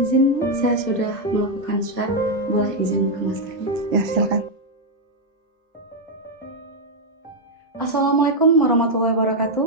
Izin, saya sudah melakukan swab. Boleh izin ke maskernya? Ya, silakan. Assalamualaikum warahmatullahi wabarakatuh.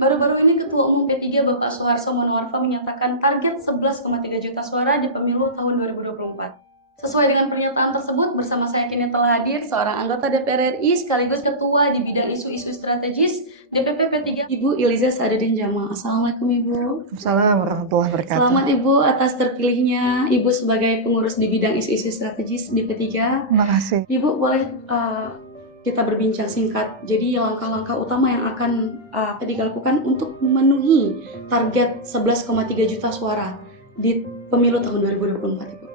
Baru-baru ini Ketua Umum P3 Bapak Soeharto Monoarfa menyatakan target 11,3 juta suara di pemilu tahun 2024. Sesuai dengan pernyataan tersebut, bersama saya kini telah hadir seorang anggota DPR RI sekaligus Ketua di bidang isu-isu strategis DPP P3, Ibu Iliza Sadudin Jamal. Assalamualaikum Ibu. Assalamualaikum warahmatullahi wabarakatuh. Selamat Ibu atas terpilihnya Ibu sebagai pengurus di bidang isu-isu strategis di P3. Terima kasih. Ibu boleh kita berbincang singkat. Jadi langkah-langkah utama yang akan P3 lakukan untuk memenuhi target 11,3 juta suara di pemilu tahun 2024 Ibu.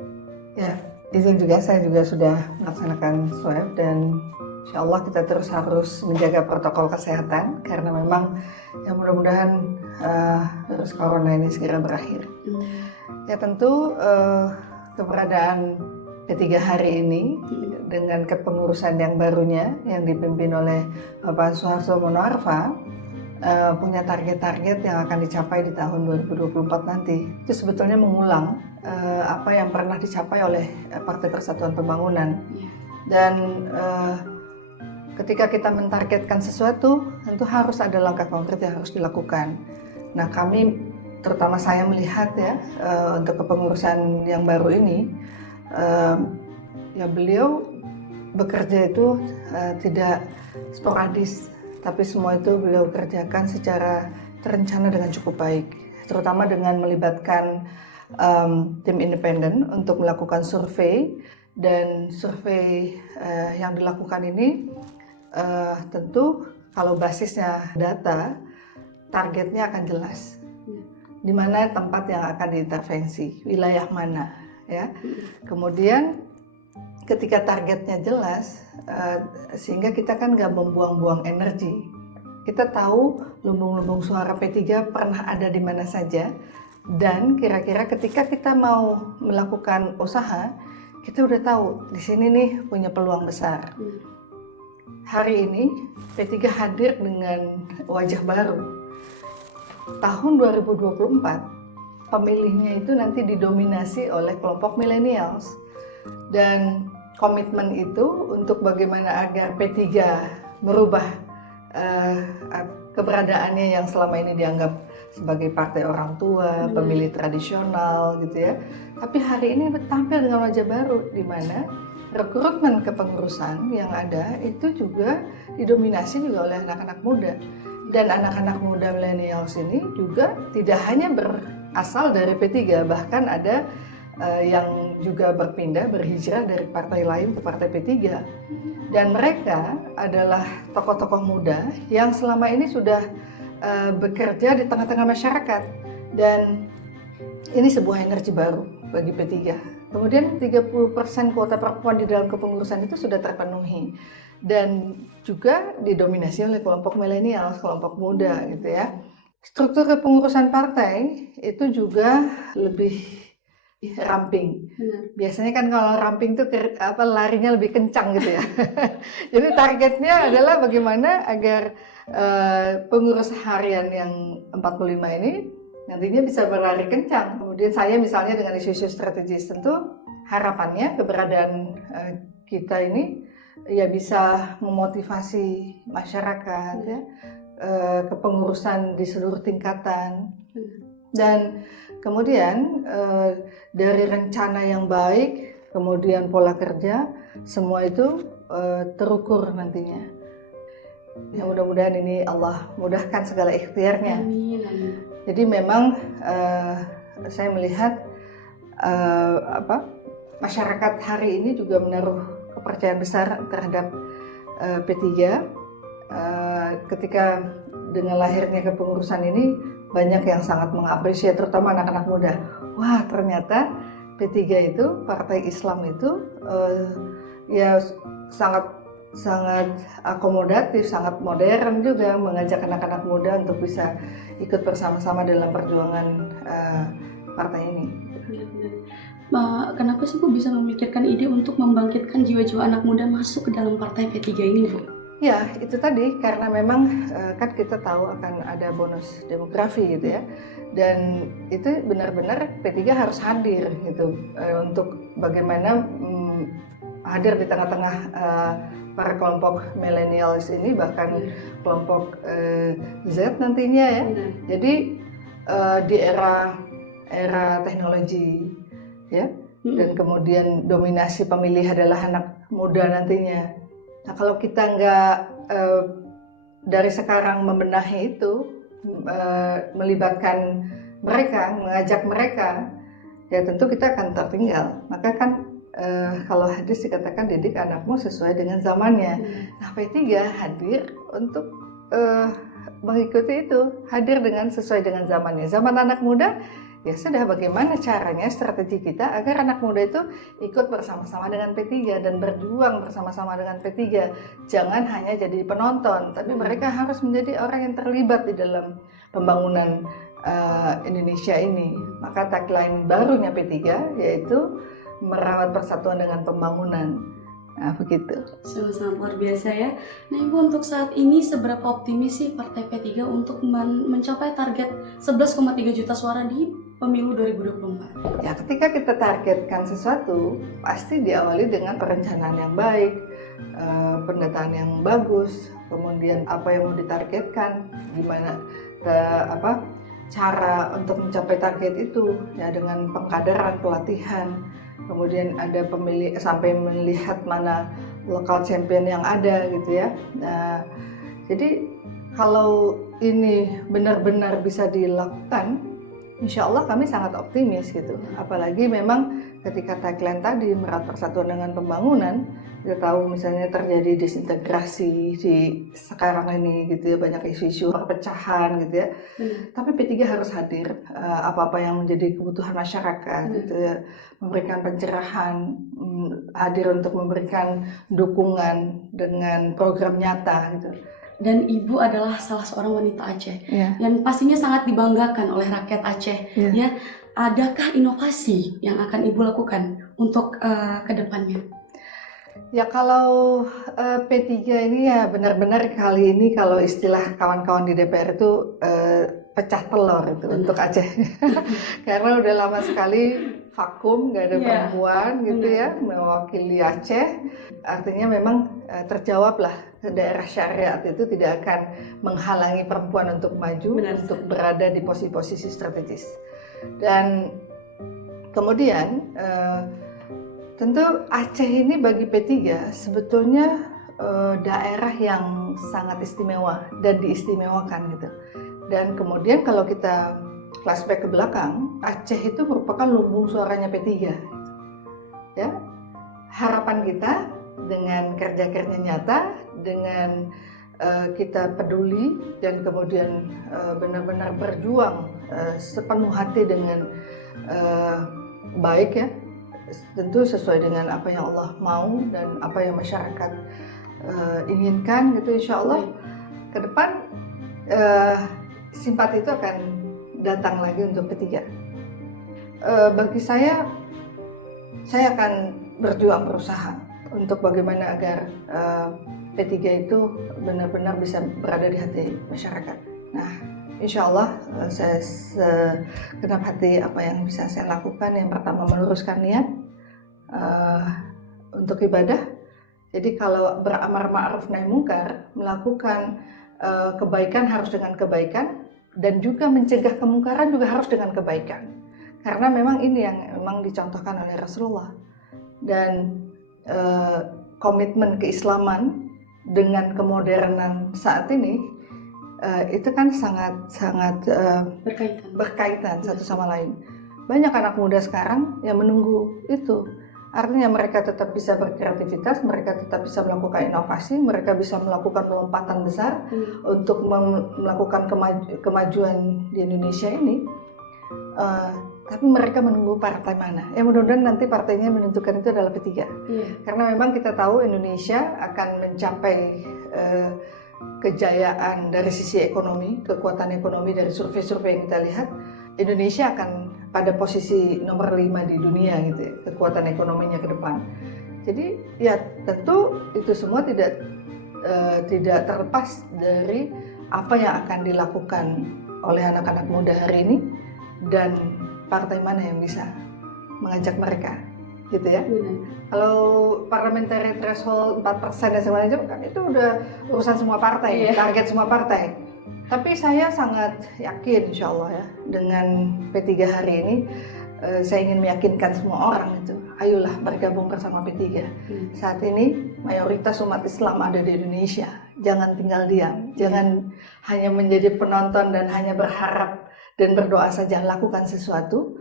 Ya, izin juga saya juga sudah melaksanakan swab dan insya Allah kita terus harus menjaga protokol kesehatan karena memang ya mudah-mudahan virus corona ini segera berakhir. Ya tentu keberadaan P3 hari ini dengan kepengurusan yang barunya yang dipimpin oleh Bapak Soeharto Monoarfa punya target-target yang akan dicapai di tahun 2024 nanti. Itu sebetulnya mengulang apa yang pernah dicapai oleh Partai Persatuan Pembangunan. Dan ketika kita mentargetkan sesuatu, tentu harus ada langkah konkret yang harus dilakukan. Nah, kami, terutama saya melihat ya, untuk kepengurusan yang baru ini, ya beliau bekerja itu tidak sporadis, tapi semua itu beliau kerjakan secara terencana dengan cukup baik, terutama dengan melibatkan tim independen untuk melakukan survei, dan survei yang dilakukan ini tentu kalau basisnya data, targetnya akan jelas. Di mana tempat yang akan diintervensi, wilayah mana, ya. Kemudian ketika targetnya jelas, sehingga kita kan nggak membuang-buang energi. Kita tahu lumbung-lumbung suara P3 pernah ada di mana saja, dan kira-kira ketika kita mau melakukan usaha, kita udah tahu di sini nih punya peluang besar. Hari ini P3 hadir dengan wajah baru. Tahun 2024 pemilihnya itu nanti didominasi oleh kelompok millennials, dan komitmen itu untuk bagaimana agar P3 merubah keberadaannya yang selama ini dianggap sebagai partai orang tua, pemilih tradisional gitu ya. Tapi hari ini tampil dengan wajah baru di mana rekrutmen kepengurusan yang ada itu juga didominasi juga oleh anak-anak muda. Dan anak-anak muda millennials ini juga tidak hanya berasal dari P3, bahkan ada yang juga berpindah, berhijrah dari partai lain ke partai P3. Dan mereka adalah tokoh-tokoh muda yang selama ini sudah bekerja di tengah-tengah masyarakat. Dan ini sebuah energi baru bagi P3. Kemudian 30% kuota perempuan di dalam kepengurusan itu sudah terpenuhi. Dan juga didominasi oleh kelompok milenial, kelompok muda gitu ya. Struktur kepengurusan partai itu juga lebih ramping. Biasanya kan kalau ramping tuh larinya lebih kencang gitu ya. Jadi targetnya adalah bagaimana agar pengurus harian yang 45 ini nantinya bisa berlari kencang. Kemudian saya misalnya dengan isu-isu strategis, tentu harapannya keberadaan kita ini ya bisa memotivasi masyarakat ya, kepengurusan di seluruh tingkatan. Dan kemudian dari rencana yang baik, kemudian pola kerja, semua itu terukur nantinya. Ya mudah-mudahan ini Allah mudahkan segala ikhtiarnya. Amin. Jadi memang saya melihat masyarakat hari ini juga menaruh kepercayaan besar terhadap P3. Ketika dengan lahirnya kepengurusan ini, banyak yang sangat mengapresiasi, terutama anak-anak muda. Wah, ternyata P3 itu, partai Islam itu ya sangat akomodatif, sangat modern juga, mengajak anak-anak muda untuk bisa ikut bersama-sama dalam perjuangan partai ini. Kenapa sih Bu bisa memikirkan ide untuk membangkitkan jiwa-jiwa anak muda masuk ke dalam partai P3 ini Bu? Ya, itu tadi karena memang kan kita tahu akan ada bonus demografi gitu ya. Dan itu benar-benar P3 harus hadir gitu untuk bagaimana hadir di tengah-tengah para kelompok millennials ini, bahkan kelompok Z nantinya ya. Jadi di era teknologi ya, dan kemudian dominasi pemilih adalah anak muda nantinya. Nah, kalau kita nggak dari sekarang membenahi itu, melibatkan mereka, mengajak mereka, ya tentu kita akan tertinggal. Maka kan kalau hadis dikatakan didik anakmu sesuai dengan zamannya. Nah, P3 hadir untuk mengikuti itu, hadir dengan sesuai dengan zamannya. Zaman anak muda, ya sudah, bagaimana caranya strategi kita agar anak muda itu ikut bersama-sama dengan P3 dan berjuang bersama-sama dengan P3. Jangan hanya jadi penonton, tapi mereka harus menjadi orang yang terlibat di dalam pembangunan Indonesia ini. Maka tagline barunya P3 yaitu merawat persatuan dengan pembangunan. Nah, begitu. Sangat luar biasa ya. Nah, Ibu, untuk saat ini seberapa optimis sih Partai P3 untuk mencapai target 11,3 juta suara di pemilu 2024? Ya, ketika kita targetkan sesuatu, pasti diawali dengan perencanaan yang baik, pendataan yang bagus, kemudian apa yang mau ditargetkan, gimana cara untuk mencapai target itu, ya dengan pengkaderan, pelatihan. Kemudian ada pemilih sampai melihat mana lokal champion yang ada gitu ya. Nah, jadi kalau ini benar-benar bisa dilakukan, insya Allah kami sangat optimis gitu. Apalagi memang ketika tagline tadi merawat persatuan dengan pembangunan, kita tahu misalnya terjadi disintegrasi di sekarang ini gitu ya, banyak isu-isu perpecahan gitu ya. Tapi P3 harus hadir, apa-apa yang menjadi kebutuhan masyarakat gitu ya, memberikan pencerahan, hadir untuk memberikan dukungan dengan program nyata gitu. Dan Ibu adalah salah seorang wanita Aceh yang pastinya sangat dibanggakan oleh rakyat Aceh ya. Adakah inovasi yang akan Ibu lakukan untuk kedepannya? Ya, kalau P3 ini ya benar-benar kali ini kalau istilah kawan-kawan di DPR itu pecah telur itu untuk Aceh. Karena udah lama sekali vakum, nggak ada perempuan gitu ya mewakili Aceh. Artinya memang terjawablah, daerah syariat itu tidak akan menghalangi perempuan untuk maju, untuk berada di posisi-posisi strategis. Dan kemudian tentu Aceh ini bagi P3 sebetulnya daerah yang sangat istimewa dan diistimewakan gitu. Dan kemudian kalau kita flashback ke belakang, Aceh itu merupakan lumbung suaranya P3. Ya, harapan kita dengan kerja-kerja nyata, dengan kita peduli dan kemudian benar-benar berjuang sepenuh hati dengan baik ya, tentu sesuai dengan apa yang Allah mau dan apa yang masyarakat inginkan gitu, insya Allah ke depan simpati itu akan datang lagi untuk P3. Bagi saya akan berjuang, berusaha untuk bagaimana agar P3 itu benar-benar bisa berada di hati masyarakat. Nah, insya Allah saya segenap hati apa yang bisa saya lakukan. Yang pertama, meluruskan niat untuk ibadah. Jadi kalau beramar ma'ruf nahi mungkar, melakukan kebaikan harus dengan kebaikan, dan juga mencegah kemungkaran juga harus dengan kebaikan. Karena memang ini yang memang dicontohkan oleh Rasulullah. Dan komitmen keislaman dengan kemodernan saat ini itu kan sangat berkaitan satu sama lain. Banyak anak muda sekarang yang menunggu itu. Artinya mereka tetap bisa berkreativitas, mereka tetap bisa melakukan inovasi, mereka bisa melakukan lompatan besar untuk melakukan kemajuan di Indonesia ini. Tapi mereka menunggu partai mana? Ya mudah-mudahan nanti partainya menentukan itu adalah P3. Karena memang kita tahu Indonesia akan mencapai kejayaan dari sisi ekonomi, kekuatan ekonomi dari survei-survei yang kita lihat. Indonesia akan pada posisi nomor 5 di dunia gitu ya, kekuatan ekonominya ke depan. Jadi ya tentu itu semua tidak tidak terlepas dari apa yang akan dilakukan oleh anak-anak muda hari ini dan partai mana yang bisa mengajak mereka, gitu ya. Kalau parliamentary threshold 4% dan segala macam kan itu udah urusan semua partai, target semua partai. Tapi saya sangat yakin insya Allah ya dengan P3 hari ini, saya ingin meyakinkan semua orang itu, ayolah bergabung bersama P3. Saat ini mayoritas umat Islam ada di Indonesia, jangan tinggal diam, jangan hanya menjadi penonton dan hanya berharap dan berdoa saja, lakukan sesuatu.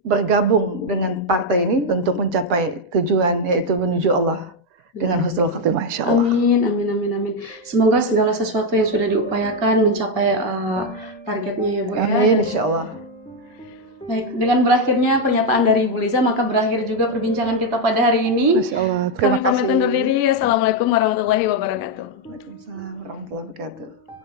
Bergabung dengan partai ini untuk mencapai tujuan, yaitu menuju Allah dengan husnul khotimah insyaallah. Amin, amin, amin, amin. Semoga segala sesuatu yang sudah diupayakan mencapai targetnya ya Bu ya. Amin insyaallah. Baik, dengan berakhirnya pernyataan dari Ibu Liza, maka berakhir juga perbincangan kita pada hari ini. Masya Allah. Terima Kami pamit undur diri. Assalamualaikum warahmatullahi wabarakatuh. Waalaikumsalam warahmatullahi wabarakatuh.